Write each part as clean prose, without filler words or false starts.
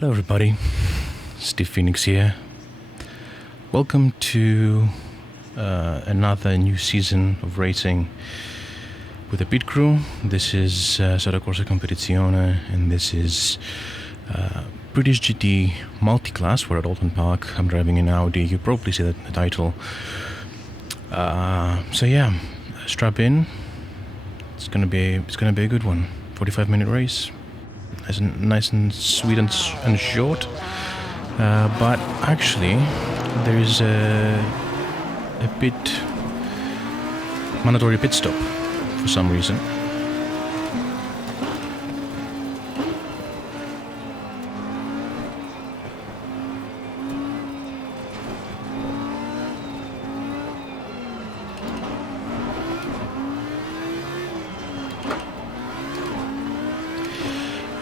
Hello everybody, Steve Phoenix here. Welcome to another new season of racing with the pit crew. This is Assetto Corsa Competizione, and this is British GT Multiclass. We're at Oulton Park. I'm driving an Audi. You probably see the title. So yeah, strap in. It's gonna be a good one. 45-minute race. Nice and sweet and short, but actually there is a mandatory pit stop for some reason.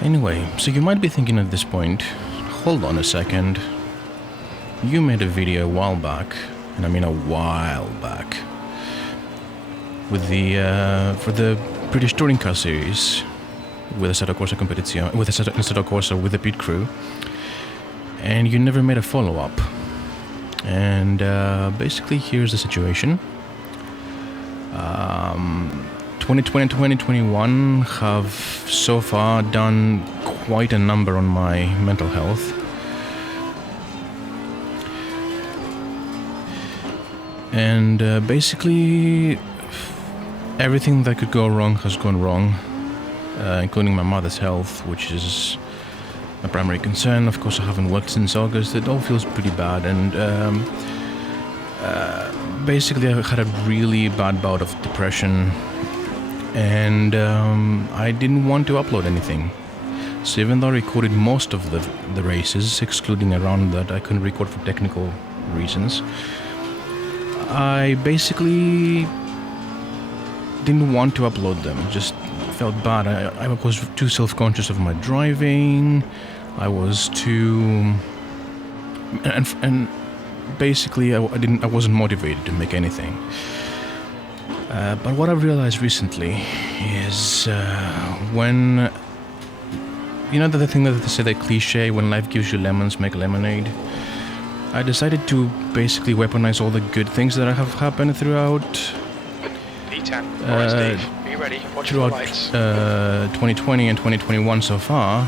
Anyway, so you might be thinking at this point, hold on a second, you made a video a while back, and I mean a while back, with the for the British Touring Car Series, with Assetto Corsa Competizione, with Assetto Corsa with the pit crew, and you never made a follow-up. And basically here's the situation. 2020 and 2021 have so far done quite a number on my mental health. And basically everything that could go wrong has gone wrong, including my mother's health, which is my primary concern. Of course, I haven't worked since August. It all feels pretty bad, and basically I had a really bad bout of depression, and I didn't want to upload anything. So even though I recorded most of the races, excluding a round that I couldn't record for technical reasons, I basically didn't want to upload them. It just felt bad. I was too self-conscious of my driving. I was too... And basically I wasn't motivated to make anything. But what I've realized recently is when, you know, the thing that they say, that cliche, when life gives you lemons, make lemonade. I decided to basically weaponize all the good things that have happened throughout 2020 and 2021 so far,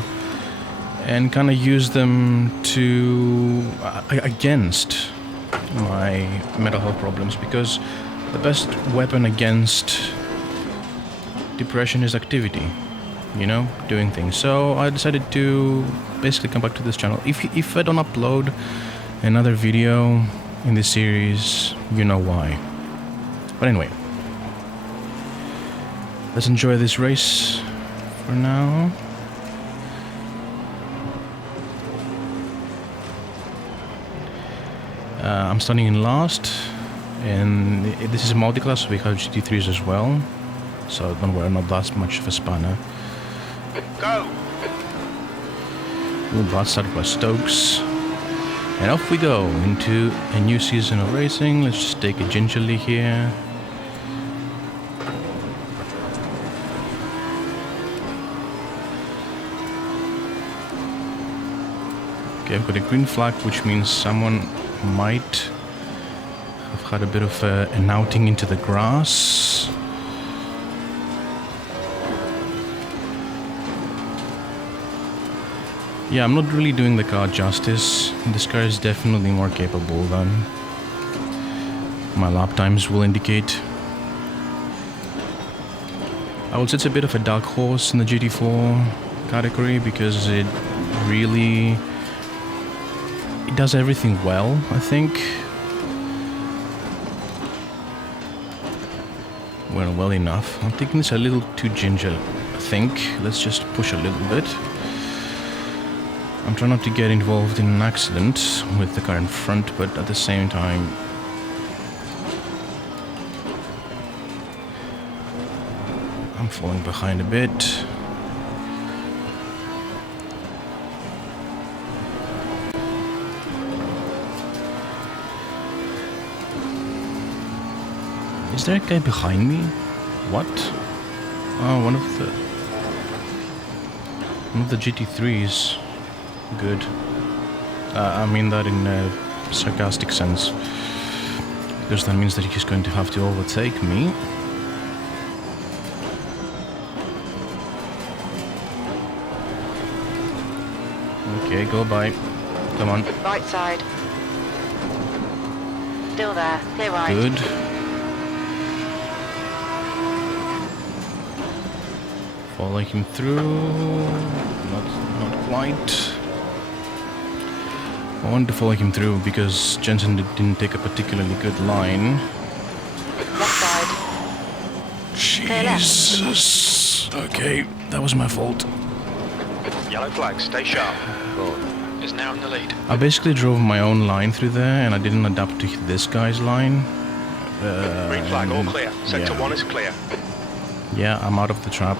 and kind of use them to against my mental health problems, because the best weapon against depression is activity, you know, doing things. So I decided to basically come back to this channel. If I don't upload another video in this series, you know why. But anyway, let's enjoy this race for now. I'm starting in last, and this is a multi-class, so we have GT3s as well, so don't worry, not that much of a spanner. Go! We'll blast started by Stokes, and off we go into a new season of racing. Let's just take it gingerly here. Okay, I've got a green flag, which means someone might have had a bit of an outing into the grass. Yeah, I'm not really doing the car justice. This car is definitely more capable than my lap times will indicate. I would say it's a bit of a dark horse in the GT4 category, because it really... it does everything well, I think. Well enough. I'm taking this a little too ginger, I think. Let's just push a little bit. I'm trying not to get involved in an accident with the car in front, but at the same time, I'm falling behind a bit. Is there a guy behind me? What? Oh, one of the GT3s. Good. I mean that in a sarcastic sense. Because that means that he's going to have to overtake me. Okay, go by. Come on. Right side. Still there. Clear right. Good. Follow him through. Not quite. I wanted to follow him through because Jensen didn't take a particularly good line. Left side. Jesus. Okay, that was my fault. Yellow flag, stay sharp. Is now in the lead. I basically drove my own line through there and I didn't adapt to this guy's line. Green flag, all clear. Sector 1 is clear. Yeah, I'm out of the trap.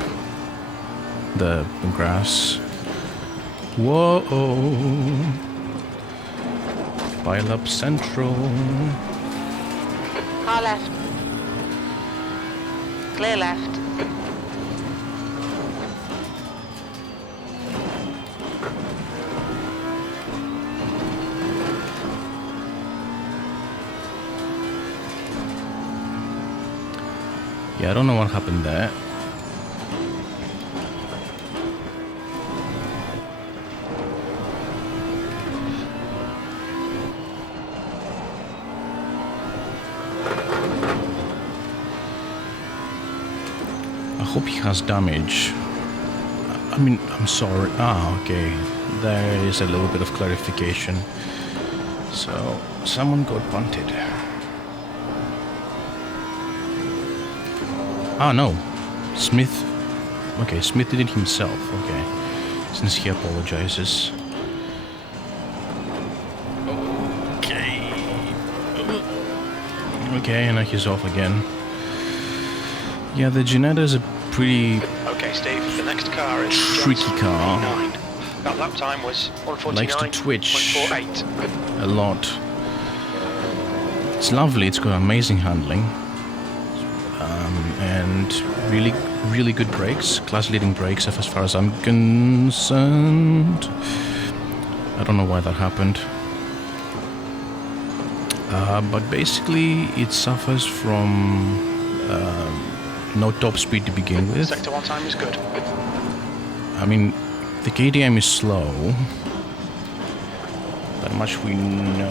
The grass. Whoa! Pile up central. Car left. Clear left. Yeah, I don't know what happened there. I hope he has damage. I mean, I'm sorry. Ah, okay. There is a little bit of clarification. So, someone got punted. Ah, no. Smith. Okay, Smith did it himself. Okay. Since he apologizes. Okay. Okay, and now he's off again. Yeah, the Ginetta is a pretty Okay, Steve, the next car is tricky car. E9. That lap time was 149.48. Likes to twitch a lot. It's lovely, it's got amazing handling. And really good brakes, class-leading brakes as far as I'm concerned. I don't know why that happened. But basically it suffers from no top speed to begin with. Sector 1 time is good. I mean, the KTM is slow. That much we know.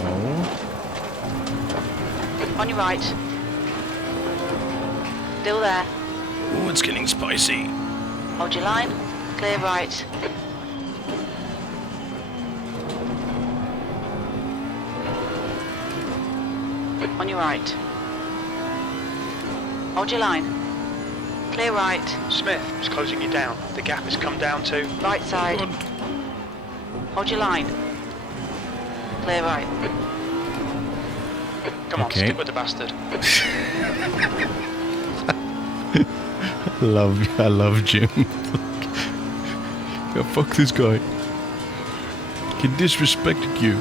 On your right. Still there. Oh, it's getting spicy. Hold your line. Clear right. On your right. Hold your line. Clear right. Smith is closing you down. The gap has come down to... Right side. Good. Hold your line. Clear right. Come on, Okay. stick with the bastard. I love Jim. Yeah, fuck this guy. He disrespected you.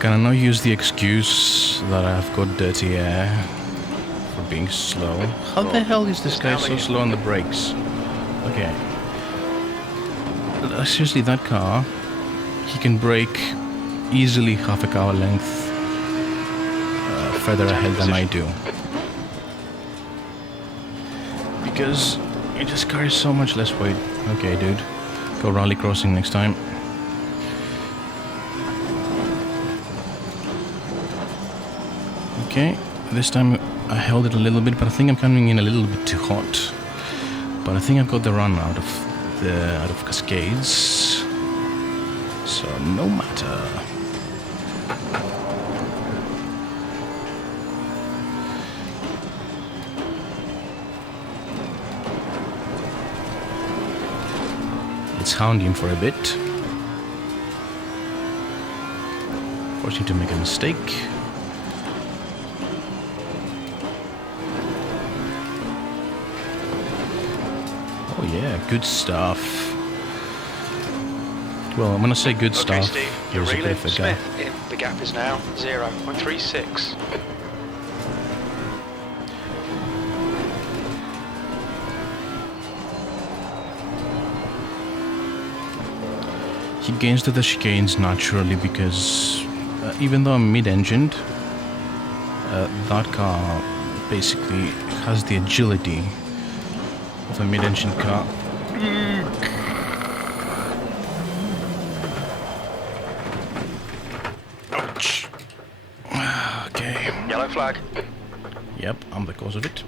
Can I now use the excuse that I've got dirty air for being slow? How the hell is this guy so slow on the brakes? Okay. Seriously, that car, he can brake easily half a car length further ahead than I do. Because it just carries so much less weight. Okay, dude. Go rally crossing next time. Okay, this time I held it a little bit, but I think I'm coming in a little bit too hot. But I think I've got the run out of Cascades. So no matter. Let's hound him for a bit. Force him to make a mistake. Oh yeah, good stuff. Well, I'm gonna say good Okay, stuff. Steve, you're There's a bit reeling. of a gap. Smith in. The gap is now 0.36. He gains to the chicanes naturally because even though I'm mid-engined, that car basically has the agility of a mid-engine car. Ouch. Okay. Yellow flag. Yep, I'm the cause of it.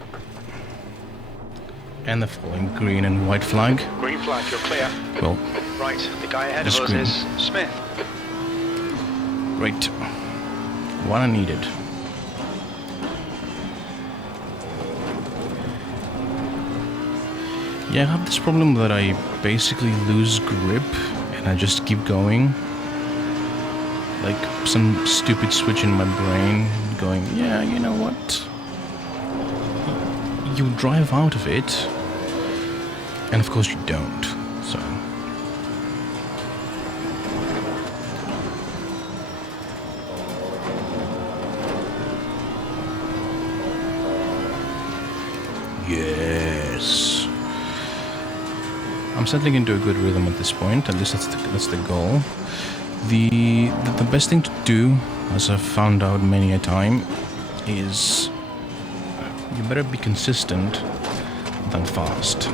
And the following green and white flag. Green flag, you're clear. Well, Right, the guy ahead The of us screen. is Smith. great. What I needed. Yeah, I have this problem that I basically lose grip and I just keep going. Like some stupid switch in my brain going, yeah, you know what? You drive out of it, and of course you don't, so... Yes! I'm settling into a good rhythm at this point, at least that's the goal. The best thing to do, as I've found out many a time, is you better be consistent than fast.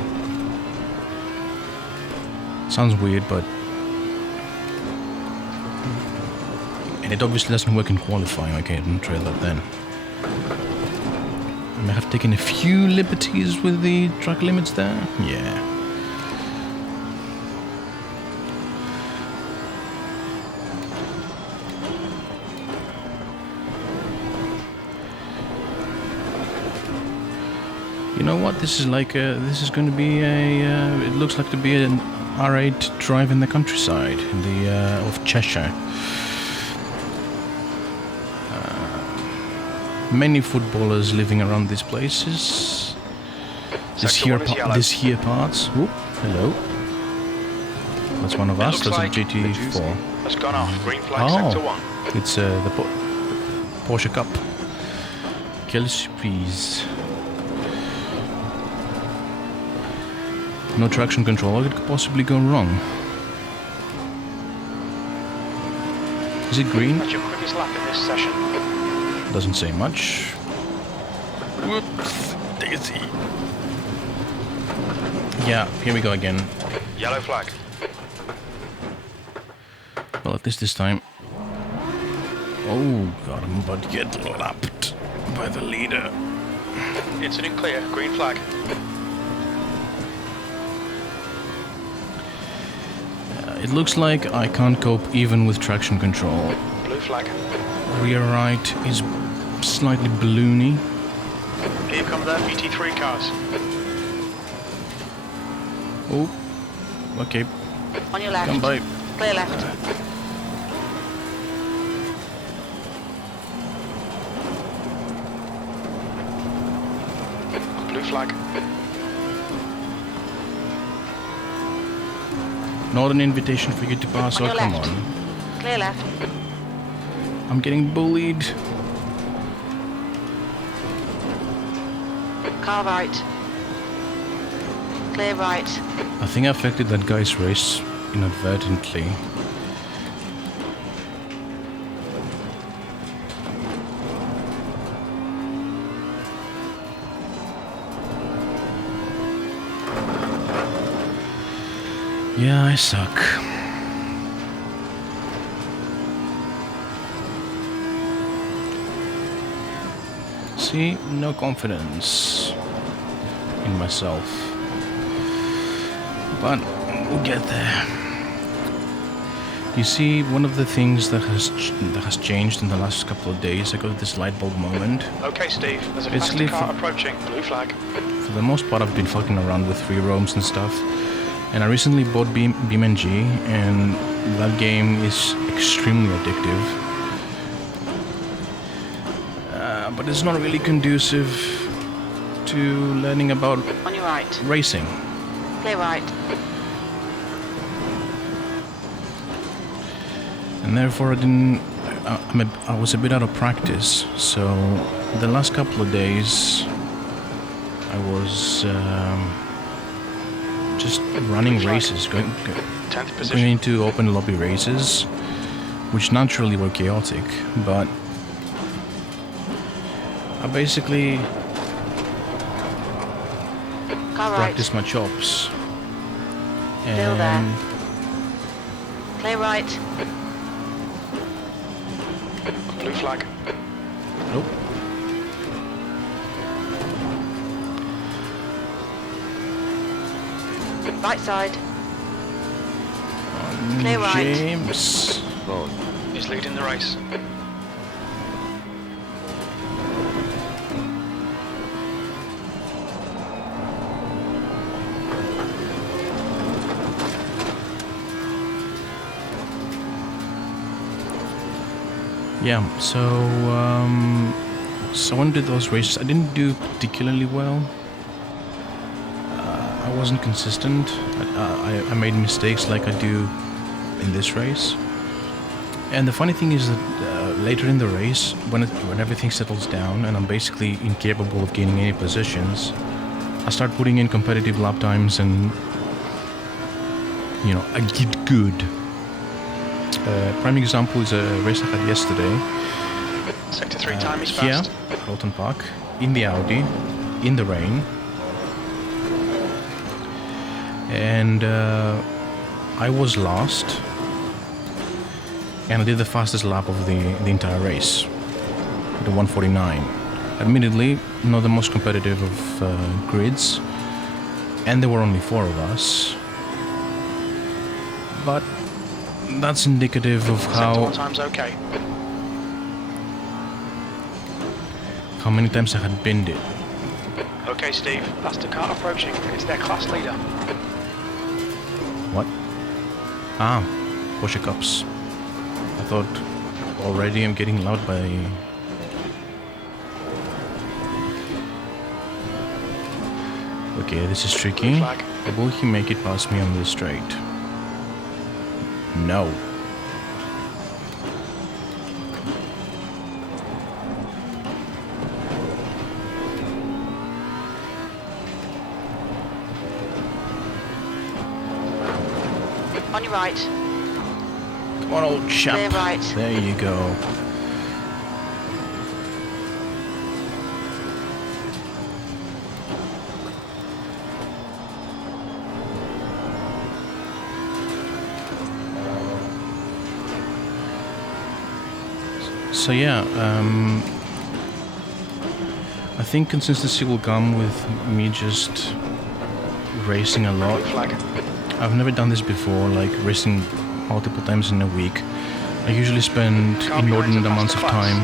Sounds weird, but... And it obviously doesn't work in qualifying, okay, I didn't try that then. I may have taken a few liberties with the track limits there, yeah. You know what? This is like this is going to be a. It looks like to be an R8 drive in the countryside, in the of Cheshire. Many footballers living around these places. This here parts. Whoop, hello. That's one of us. That's like a GT4. Has gone off. Green flag, sector 1. It's the Porsche Cup. Quelle surprise. No traction control. What could possibly go wrong? Is it green? That's your quickest lap in this session. Doesn't say much. Whoops, Daisy. Yeah, here we go again. Yellow flag. Well, at least this time. Oh god, I'm about to get lapped by the leader. Incident clear. Green flag. It looks like I can't cope even with traction control. Blue flag. Rear right is slightly balloony. Here come the VT3 cars. Oh, okay. On your left. Come by. Clear left. Blue flag. Not an invitation for you to pass, On oh your come left. on. Clear left. I'm getting bullied. Car right. Clear right. I think I affected that guy's race inadvertently. Yeah, I suck. See, no confidence in myself. But we'll get there. You see, one of the things that has changed in the last couple of days, I got this light bulb moment. Okay, Steve. There's a Basically, faster car approaching. Blue flag. For the most part, I've been fucking around with free roams and stuff. And I recently bought BeamNG, and that game is extremely addictive. But it's not really conducive to learning about On your right. racing. Clear right. And therefore I was a bit out of practice. So the last couple of days I was just running races, 10th going position. into open lobby races, which naturally were chaotic, but I basically Car right. practiced my chops. Still there. And Clear right. Blue flag. nope. Right side. Clear right. James. He's leading the race. Yeah, so I went to those races. I didn't do particularly well. I wasn't consistent. I made mistakes like I do in this race. And the funny thing is that later in the race, when everything settles down and I'm basically incapable of gaining any positions, I start putting in competitive lap times and, you know, I get good. Prime example is a race I had yesterday. Sector 3 time is Here, fast. Oulton Park, in the Audi, in the rain. And I was last. And I did the fastest lap of the entire race, the 149. Admittedly, not the most competitive of grids, and there were only 4 of us. But that's indicative of Sector 1 time's okay. how many times I had binned it. Okay, Steve. That's the car approaching. It's their class leader. What? Ah, Porsche Cups. I thought already I'm getting loud by... Okay, this is tricky. Blue flag. Will he make it past me on this straight? No. On your right. Come on, old chap. Clear right. There you go. So yeah, I think consistency will come with me just racing a lot. Blue flag. I've never done this before, like racing multiple times in a week. I usually spend Car behind inordinate the amounts of faster time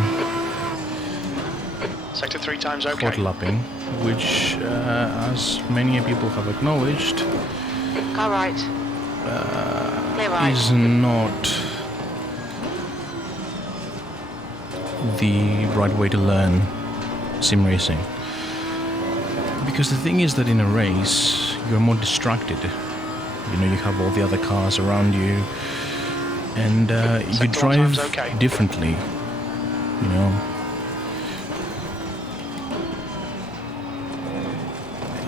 Sector 3 time's okay. hot lapping, which, as many people have acknowledged, Car right. Clear right. is not the right way to learn sim racing. Because the thing is that in a race, you're more distracted. You know, you have all the other cars around you, and you Sector drive 1 time's okay. differently, you know.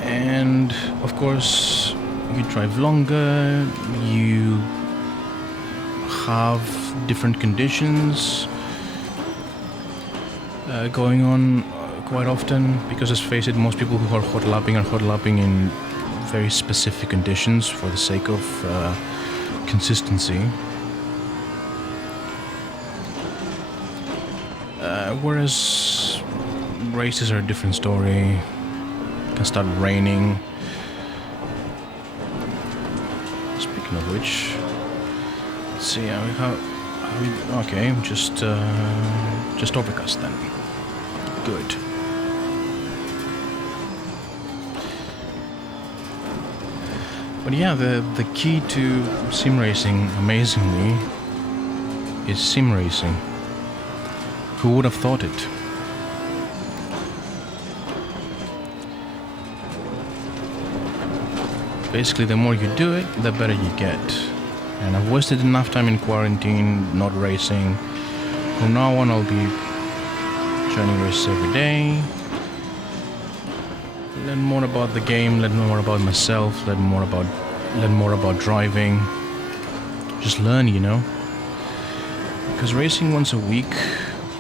And of course, you drive longer, you have different conditions going on quite often, because let's face it, most people who are hot lapping in very specific conditions for the sake of consistency. Whereas races are a different story. It can start raining. Speaking of which, let's see how we okay, just overcast then. Good. But yeah, the key to sim racing, amazingly, is sim racing. Who would have thought it? Basically, the more you do it, the better you get. And I've wasted enough time in quarantine not racing. From now on, I'll be joining races every day. Learn more about the game, learn more about myself, learn more about driving. just learn, you know. Because racing once a week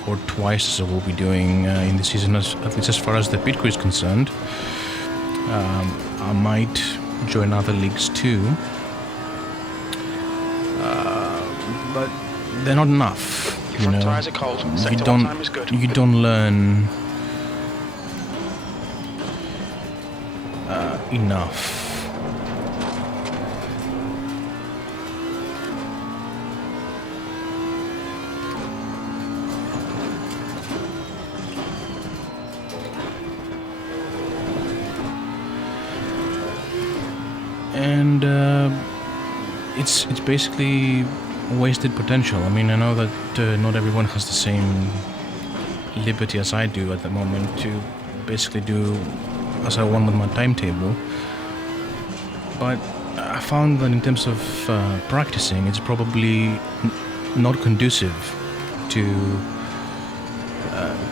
or twice, as I will be doing in the season, at least as far as the pit crew is concerned, I might join other leagues too. But they're not enough. Your You front know, tyres are cold. Sector you one don't time is good. you don't learn enough. And it's basically wasted potential. I mean, I know that not everyone has the same liberty as I do at the moment to basically do as I want with my timetable, but I found that in terms of practicing, it's probably not conducive to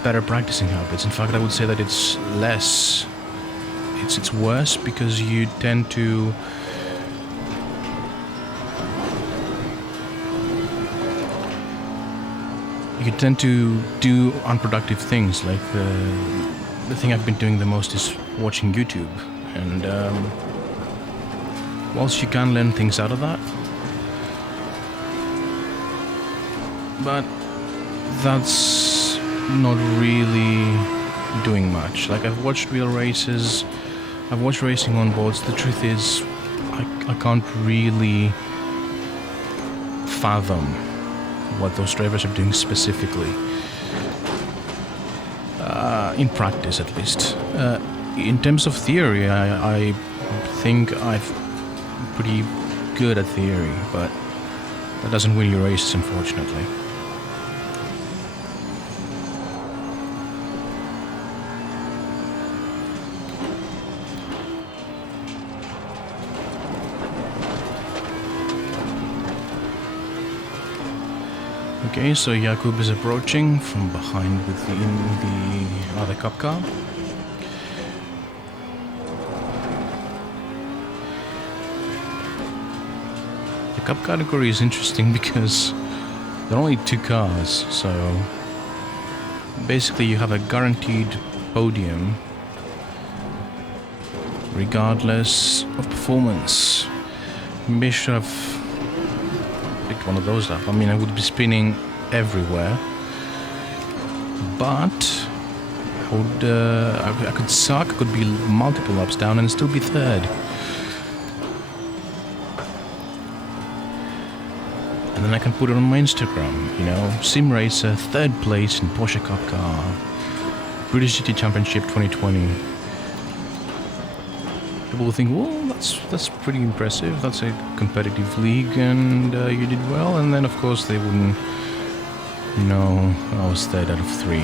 better practicing habits. In fact, I would say that it's less. It's worse because you tend to do unproductive things. Like the thing I've been doing the most is watching YouTube, and whilst you can learn things out of that, but that's not really doing much. Like, I've watched real races, I've watched racing on boards. The truth is, I can't really fathom what those drivers are doing specifically, in practice at least. In terms of theory, I think I'm pretty good at theory, but that doesn't win you races, unfortunately. Okay, so Jakub is approaching from behind with the other cup car. The cup category is interesting because there are only 2 cars, so basically you have a guaranteed podium regardless of performance. Maybe I should have picked one of those up. I mean, I would be spinning everywhere, but I could suck. I could be multiple laps down and still be third. And then I can put it on my Instagram, you know, Sim Racer, 3rd place in Porsche Cup car, British GT Championship 2020. People will think, well, that's pretty impressive. That's a competitive league, and you did well. And then, of course, they wouldn't know I was 3rd out of 3.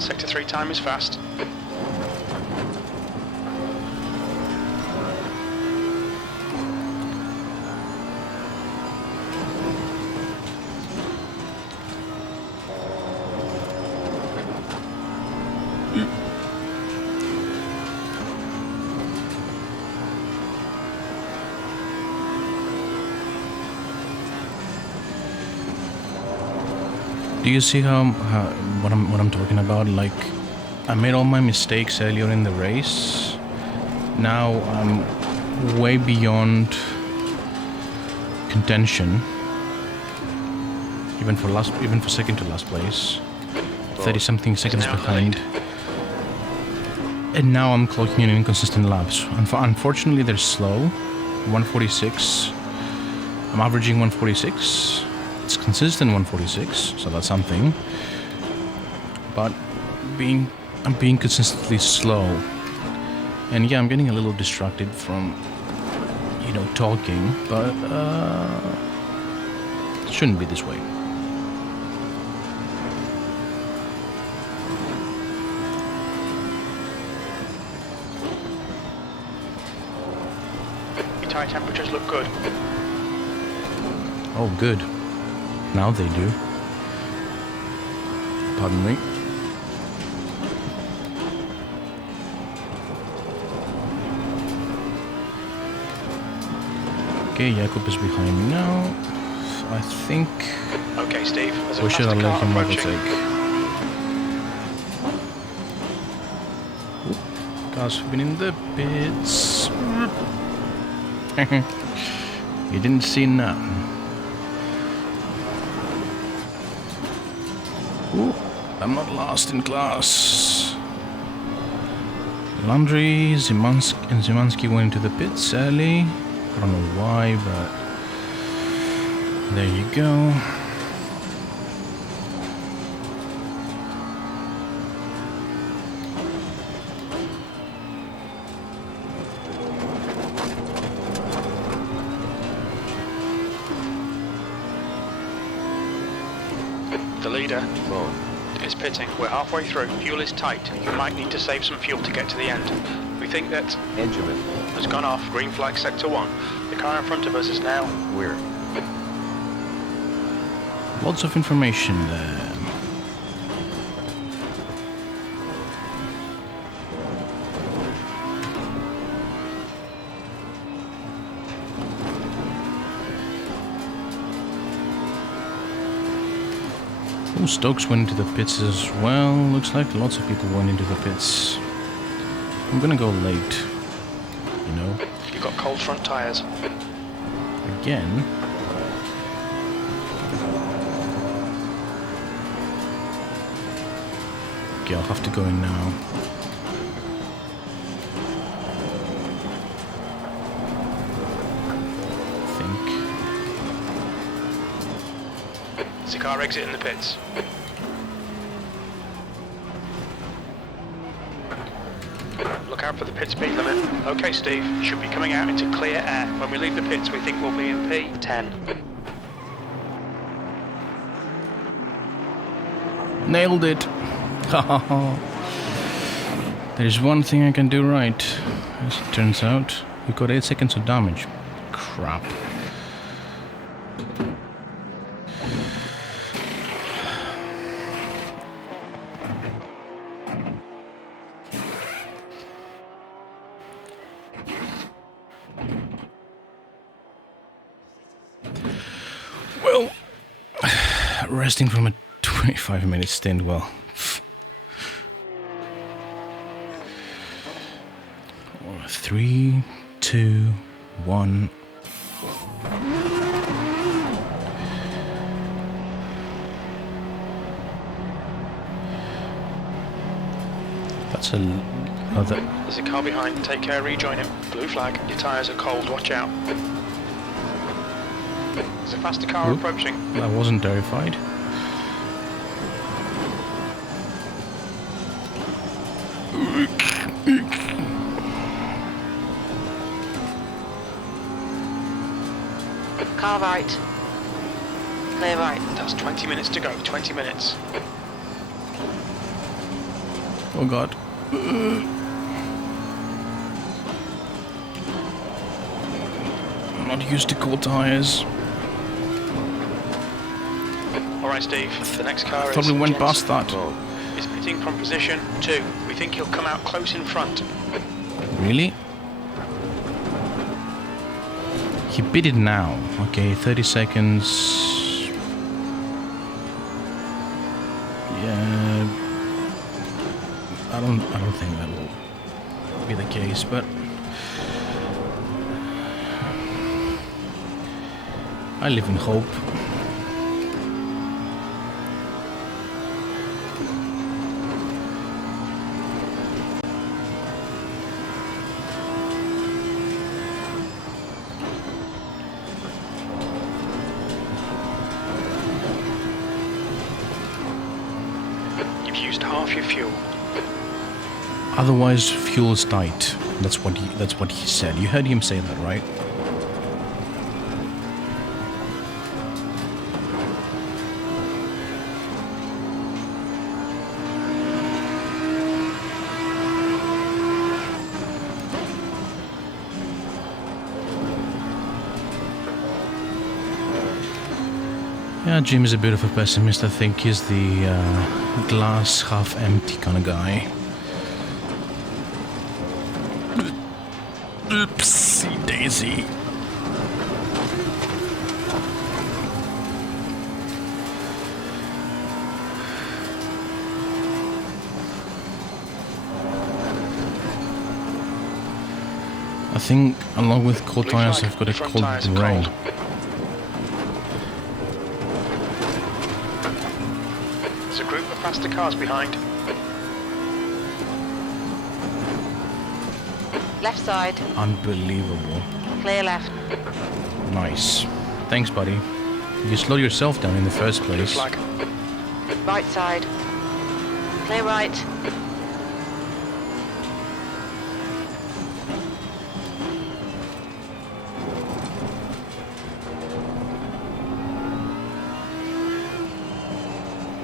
Sector 3 time is fast. Do you see what I'm talking about? Like, I made all my mistakes earlier in the race. Now I'm way beyond contention, even for second to last place, 30-something seconds behind. And now I'm clocking in inconsistent laps. Unfortunately, they're slow. 146. I'm averaging 146. It's consistent 146, so that's something. But I'm being consistently slow. And yeah, I'm getting a little distracted from, you know, talking, but it shouldn't be this way. Your tyre temperatures look good. Oh, good. Now they do. Pardon me. Okay, Jakob is behind me now. I think... Okay, Steve. There's a Or should I faster let car him approaching. overtake? Cars have been in the pits. You didn't see nothing. Ooh, I'm not last in class. Landry, Zimanski, and Zimanski went into the pits early. I don't know why, but there you go. The leader is pitting. We're halfway through. Fuel is tight. You might need to save some fuel to get to the end. We think that Engine has gone off. Green flag sector 1. The car in front of us is now. where? Lots of information there. Oh, Stokes went into the pits as well. Looks like lots of people went into the pits. I'm gonna go late. You know? You've got cold front tyres. Again. Okay, I'll have to go in now. There's a car exit in the pits. Look out for the pit speed limit. Okay, Steve, you should be coming out into clear air. When we leave the pits, we think we'll be in P10. Nailed it! There's one thing I can do right. As it turns out, we've got 8 seconds of damage. Crap. Well, resting from a 25-minute stint, well... 3, 2, 1... That's another... There's a car behind. Take care, rejoin him. Blue flag. Your tyres are cold. Watch out. There's a faster car approaching. I wasn't terrified. Car right. Clear right. That's 20 minutes to go. 20 minutes. Oh god. I'm not used to cold tires. Alright, Steve. The next car I thought we went past that. Is pitting from position 2. We think he'll come out close in front. Really? He bit it now. Okay, 30 seconds. Yeah. I don't think that will be the case, but I live in hope. You've used half your fuel. Otherwise, fuel is tight. That's what he said. You heard him say that, right? Yeah, Jim is a bit of a pessimist. I think he's the glass half empty kind of guy. Oopsie daisy. think along with cold Blue tires, flag, I've got a front cold tyres are rain. cold. There's a group of faster cars behind. Left side. Unbelievable. Clear left. Nice. Thanks, buddy. You slowed yourself down in the first Blue place. flag. Right side. Clear right.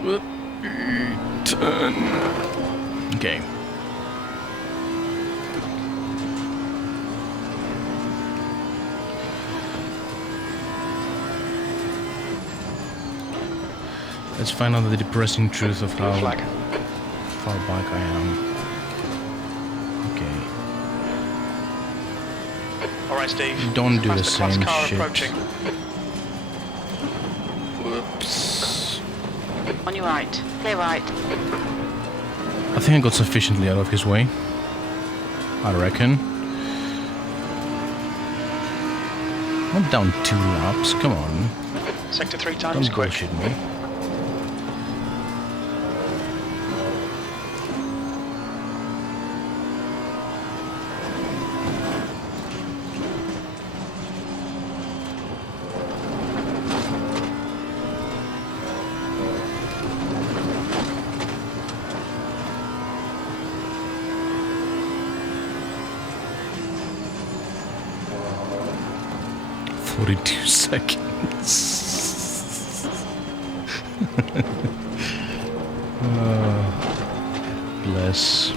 Whoop. Turn. Okay. Let's find out the depressing truth of Blue how flag. far back I am. Okay. Alright, Steve. Don't do the Faster class same car shit. approaching. Whoops. On your right. Clear right. I think I got sufficiently out of his way. I reckon. Not down 2 laps, come on. Sector 3 times Don't quick. bullshit me. Seconds. Bless.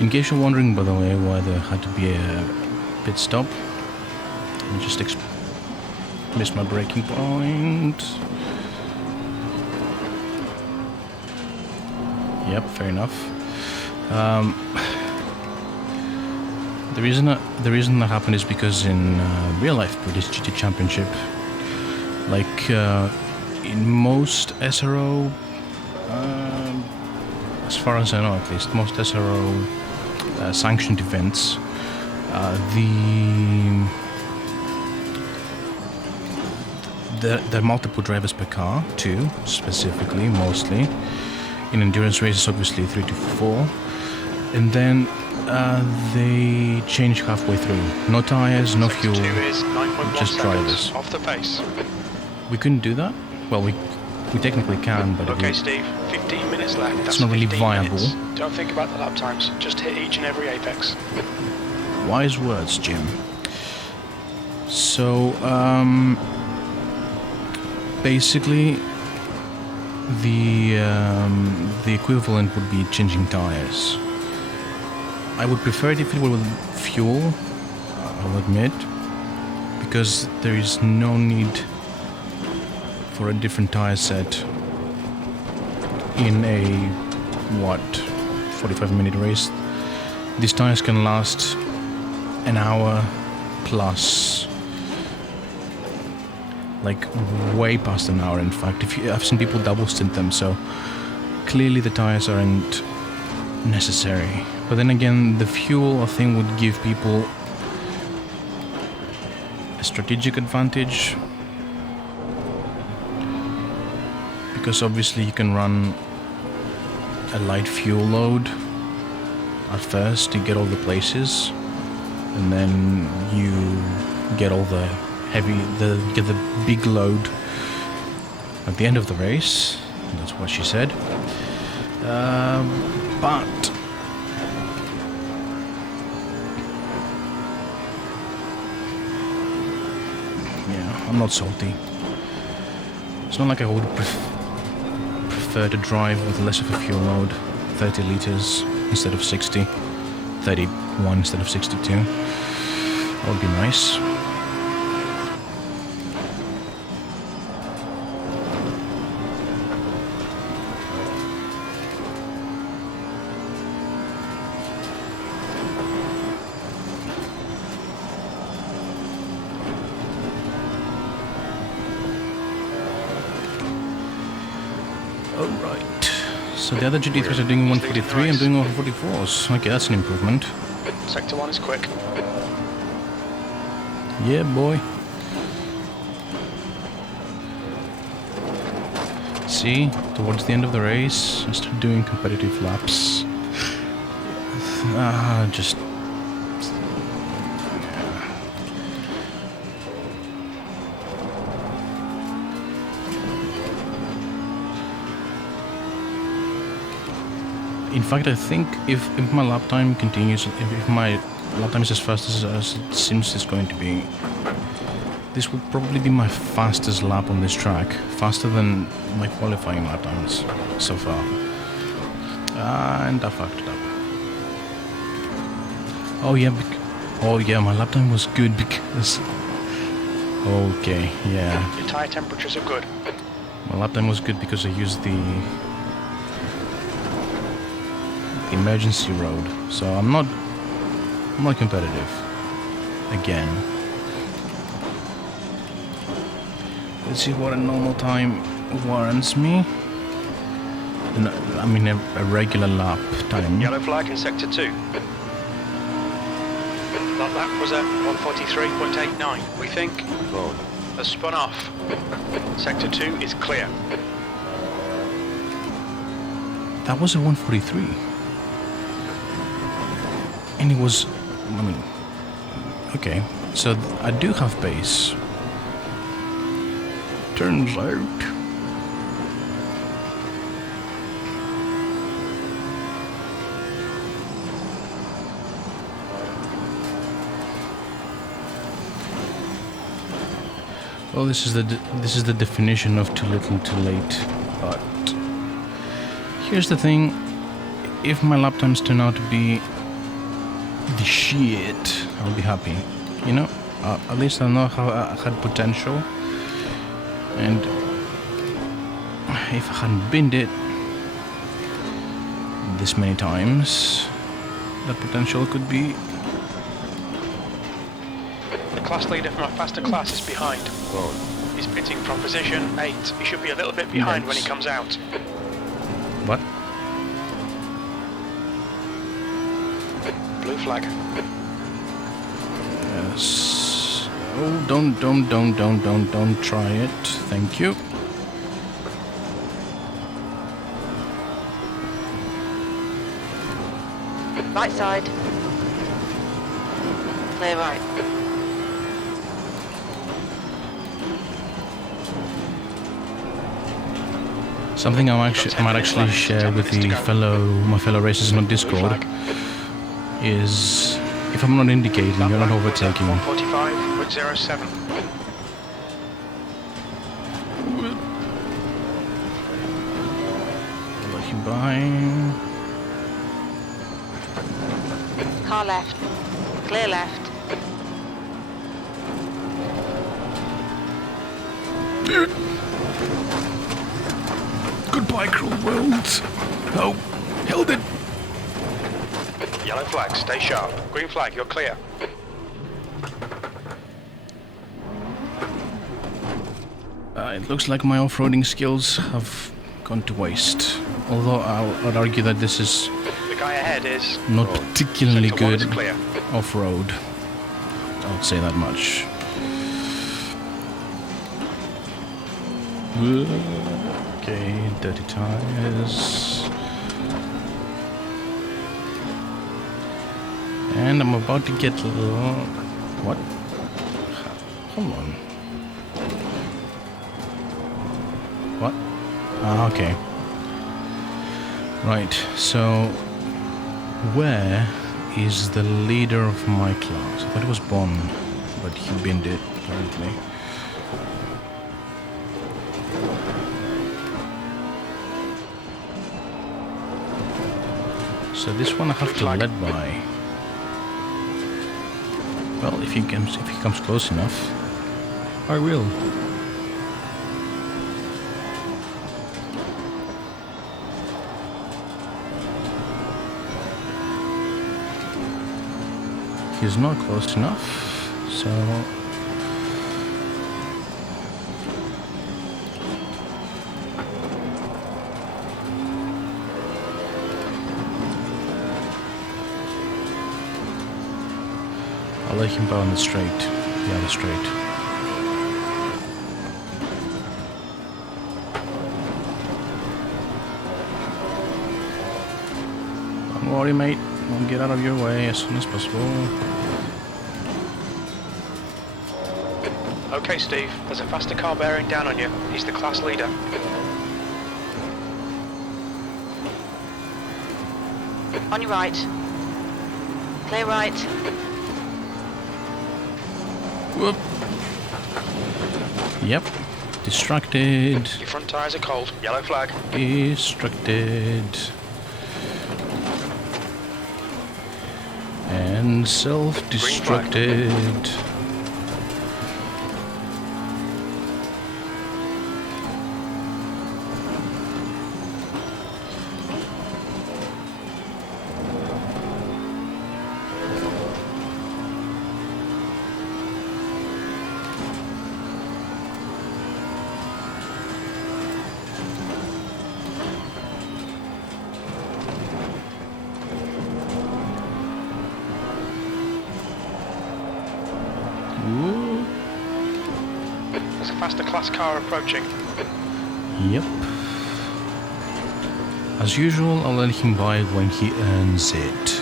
In case you're wondering, by the way, why there had to be a pit stop, I just missed my braking point. Yep, fair enough. The reason that happened is because in real life British GT Championship, like in most SRO, as far as I know at least, most SRO sanctioned events, there are multiple drivers per car, 2 specifically, mostly. In endurance races, obviously 3 to 4, and then they change halfway through. No tires, no Sector fuel, 2 is 9.1 just seconds drivers. off the pace. We couldn't do that. Well, we technically can, but Okay, Steve, 15 minutes left. That's not really 15 viable. minutes. Don't think about the lap times. Just hit each and every apex. Wise words, Jim. So, basically, the equivalent would be changing tires. I would prefer it if it were with fuel, I'll admit, because there is no need for a different tire set in a, 45-minute race. These tires can last an hour plus, like way past an hour in fact. I've seen people double stint them, so clearly the tires aren't necessary. But then again, the fuel I think would give people a strategic advantage, because obviously you can run a light fuel load at first to get all the places, and then you get all the get the big load at the end of the race. That's what she said. But yeah, I'm not salty. It's not like I would prefer to drive with less of a fuel load, 30 liters instead of 60, 31 instead of 62. That would be nice. So the other GT3s are doing 143, I'm doing 144s. Okay, that's an improvement. Sector 1 is quick. Yeah, boy. See, towards the end of the race, I started doing competitive laps. Just... In fact, I think if my lap time continues, if my lap time is as fast as it seems it's going to be, this will probably be my fastest lap on this track, faster than my qualifying lap times so far. And I fucked it up. Oh yeah, my lap time was good because... Okay, yeah. Your tyre temperatures are good. My lap time was good because I used the emergency road, so I'm not competitive again. Let's see what a normal time warrants me. I mean a regular lap time. Yellow flag in sector 2. That was at 143.89. We think has spun off. Sector 2 is clear. That was a 143. And it was, I mean, okay, so I do have pace. Turns out. Well, this is the definition of too little, too late. But here's the thing: if my lap times turn out to be the shit, I'll be happy. You know, at least I know how I had potential, and if I hadn't binned it this many times, that potential could be. The class leader from a faster class is behind. He's pitting from position 8. He should be a little bit behind when he comes out. What? Blue flag. Yes. Oh, don't try it. Thank you. Right side. Clear right. Something I might actually share with my fellow racers on Discord is if I'm not indicating, you're not overtaking. 145.07. Looking behind. Car left. Clear left. Goodbye, cruel world. No, held it. Yellow flag, stay sharp. Green flag, you're clear. It looks like my off-roading skills have gone to waste. Although I'd argue that this is The guy ahead is not particularly sector 1 good is clear. off-road. I would say that much. Okay, dirty tires. And I'm about to get what? Hold on. What? Ah, okay. Right, so where is the leader of my class? I thought it was Bon, but he binned it, apparently. So this one I have to lead by. Well, if he comes close enough, I will. He's not close enough, so I'll let him go on the straight. The other straight. Don't worry, mate. I'll get out of your way as soon as possible. Okay, Steve, there's a faster car bearing down on you. He's the class leader. On your right. Clear right. Whoop. Yep. Distracted. Your front tyres are cold. Yellow flag. Distracted. And self-destructed. Ooh. There's a faster class car approaching. Yep. As usual, I'll let him buy it when he earns it.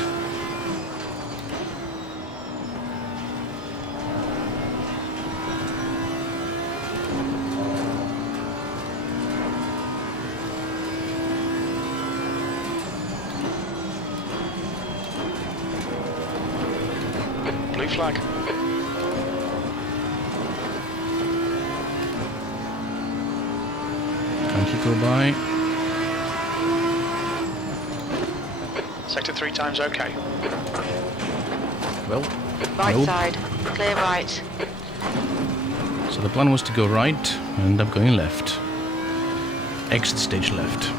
Blue flag. Can't he go by? Sector 3 times okay. Well, Right nope. side. Clear right. So the plan was to go right, and end up going left. Exit stage left.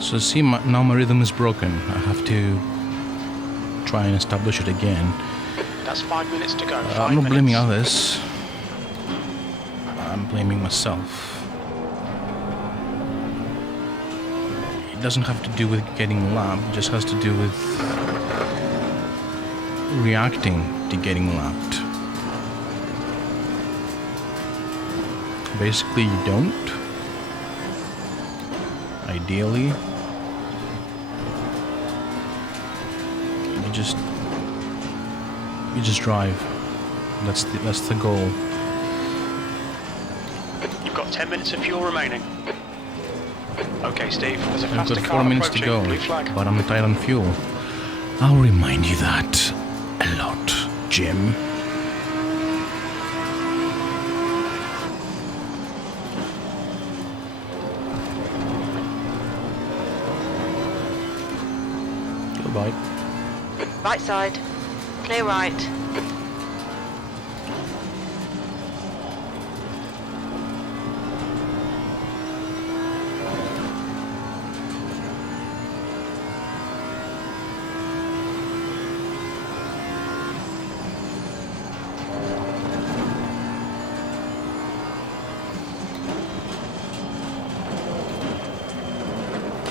So see, now my rhythm is broken. I have to try and establish it again. That's 5 minutes to go. I'm not blaming others. I'm blaming myself. It doesn't have to do with getting lapped, it just has to do with reacting to getting lapped. Basically, you don't. Ideally. You just drive. That's the goal. You've got 10 minutes of fuel remaining. Okay, Steve, there's a I've faster got car 4 minutes to approaching. go, Blue flag. but I'm tight on fuel. I'll remind you that a lot, Jim. Goodbye. Right side. Clear right.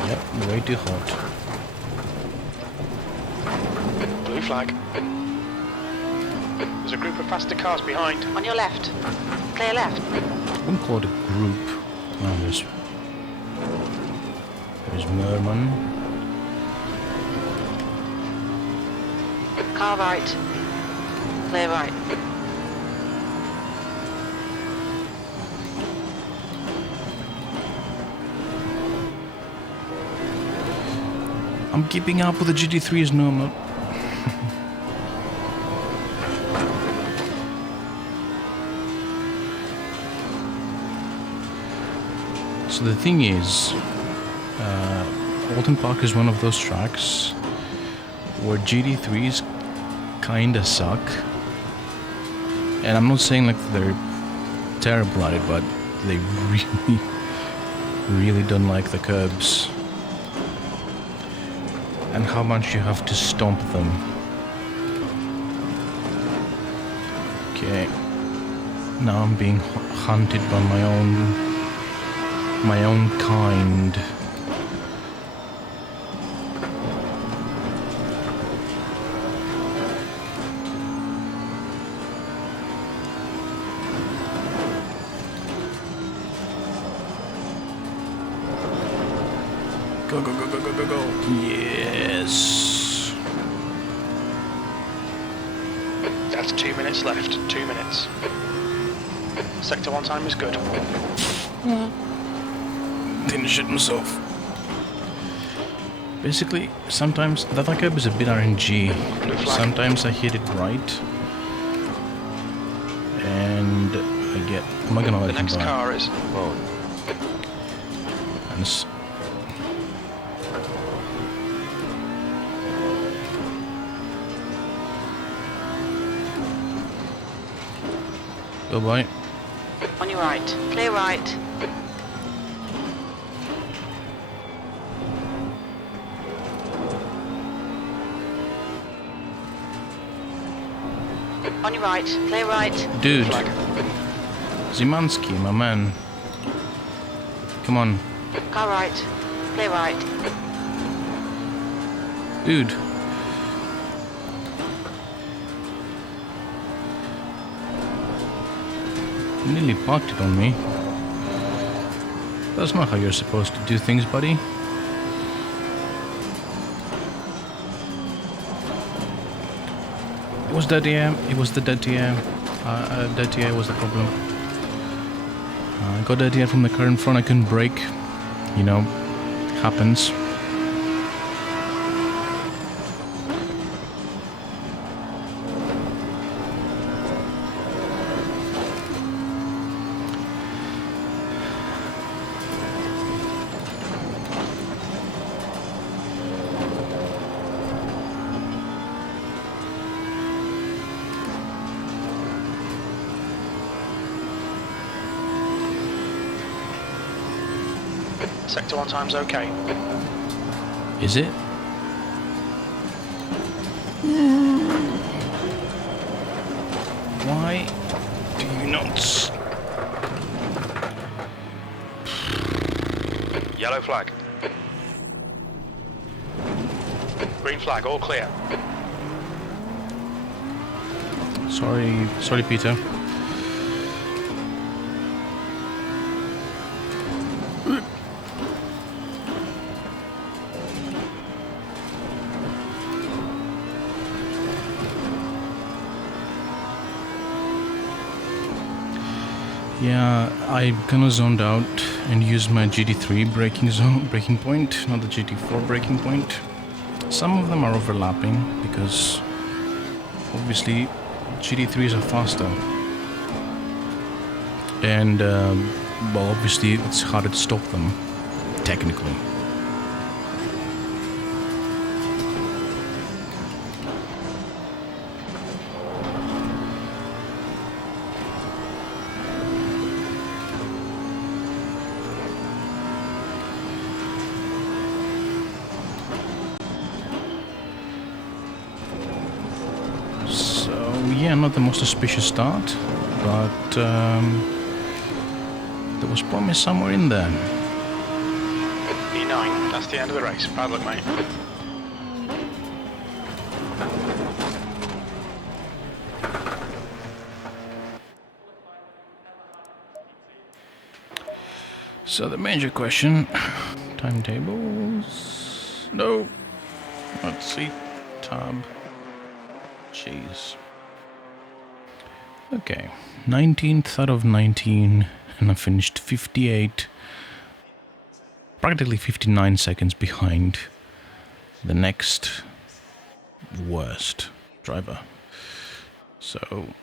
Yep, way too hot. Blue flag. There's a group of faster cars behind. On your left. Clear left. I wouldn't call it a group. Oh, there's Merman. Car right. Clear right. I'm keeping up with the GT3s. No, I'm not. So the thing is, Oulton Park is one of those tracks where GT3s kinda suck. And I'm not saying like they're terrible at it, but they really don't like the curbs. And how much you have to stomp them. Okay. Now I'm being hunted by my own kind. Go, go, go, go, go, go, go. Yes. That's 2 minutes left. 2 minutes. Sector 1 time is good. Didn't shit myself. Basically, sometimes that curb is a bit RNG. Sometimes I hit it right, and I get. I'm not gonna let The him next by. car is. Well, And go by. On your right. Clear right. On your right. Clear right. Dude, flag. Zimanski, my man. Come on, Car right. Clear right. dude. You nearly parked it on me. That's not how you're supposed to do things, buddy. It was dead air. It was the dead air. Dead air was the problem. I got dead air from the car in front. I couldn't brake. You know, happens. Sector 1 time's okay. Is it? Why do you not? Yellow flag. Green flag, all clear. Sorry, Peter. Yeah, I kinda zoned out and used my GT3 braking point, not the GT4 braking point. Some of them are overlapping because obviously GT3s are faster. And, well, obviously it's harder to stop them, technically. Yeah, not the most auspicious start, but there was promise somewhere in there. E9, that's the end of the race. Bad luck, mate. So the major question, timetables, no, let's see, tab, jeez. Okay, 19th out of 19, and I finished 58, practically 59 seconds behind the next worst driver. So,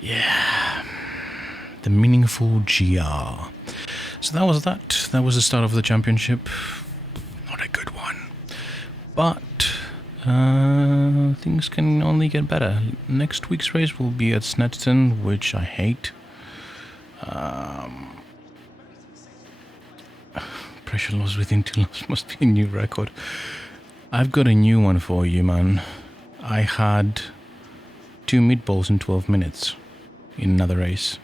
yeah. The meaningful GR. So that was that. That was the start of the championship. Not a good one. But things can only get better. Next week's race will be at Snetterton, which I hate. Pressure loss within 2 laps must be a new record. I've got a new one for you, man. I had 2 meatballs in 12 minutes in another race.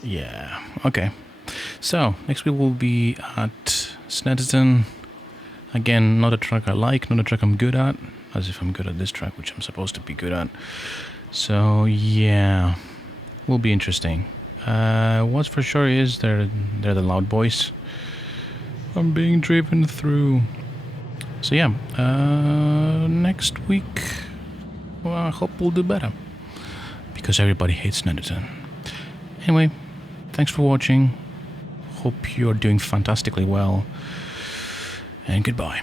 Yeah, okay. So, next week will be at Snetterton. Again, not a track I like, not a track I'm good at. As if I'm good at this track, which I'm supposed to be good at. So, yeah, will be interesting. What's for sure is they're the loud boys. I'm being driven through. So yeah, next week, well, I hope we'll do better. Because everybody hates Snetterton. Anyway, thanks for watching. Hope you're doing fantastically well. And goodbye.